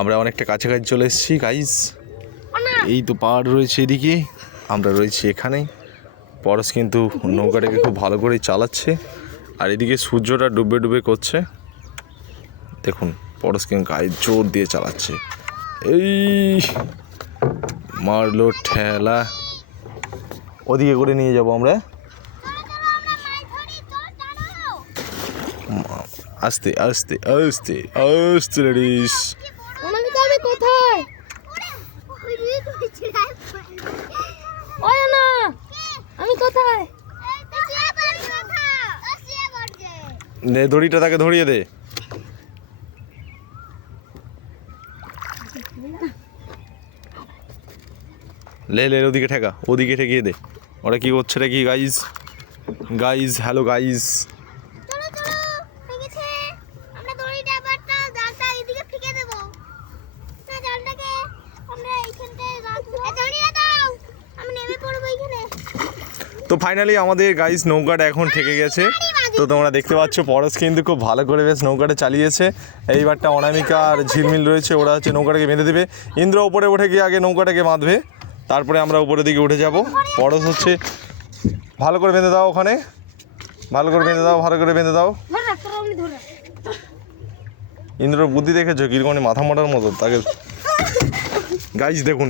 আমরা অনেকটা কাছাকাছি চলে এসেছি গাইজ এই তো পাহাড় রয়েছে এদিকে। আমরা রয়েছি এখানে। পরশ কিন্তু নৌকাটাকে খুব ভালো করে চালাচ্ছে। আর এদিকে সূর্যটা ডুবে ডুবে করছে। দেখুন পরশ কিন্তু গায়ে জোর দিয়ে চালাচ্ছে। এই মারলো ঠেলা। ওদিকে করে নিয়ে যাব আমরা। আস্তে আস্তে আস্তে আস্তে রেডিস আমি কোথায়? না আমি কোথায়? দড়িটা তাকে ধরিয়ে দে। লে লে ওদিকে ঠেকা, ওদিকে ঠেকিয়ে দে। ওরা কি করছে রে কি গাইজ গাইজ হ্যালো গাইজ চলো চলো হয়ে গেছে আমরা দড়িটা ব্যাপারটা জালটা এদিকে ফিকে দেব না জালটাকে আমরা এইখানটায় রাখব এই দড়িটা দাও আমি নেমে পড়ব এইখানে তো ফাইনালি আমাদের গাইজ নৌকাটা এখন ঠেকে গেছে। তো তোমরা দেখতে পাচ্ছ, পরশ কিন্তু খুব ভালো করে বেশ নৌকাটা চালিয়েছে। এইবারটা অনামিকা আর ঝিলমিল রয়েছে, ওরা হচ্ছে নৌকাটাকে বেঁধে দেবে। ইন্দ্র ওপরে উঠে গিয়ে আগে নৌকাটাকে বাঁধবে। তারপরে আমরা উপরের দিকে উঠে যাব। পরশ হচ্ছে, ভালো করে বেঁধে দাও ওখানে। ভালো করে বেঁধে দাও, ভালো করে বেঁধে দাও। ইন্দ্র বুদ্ধি দেখেছ? কীরকম মাথা মোটার মতো, তাকে গাইজ দেখুন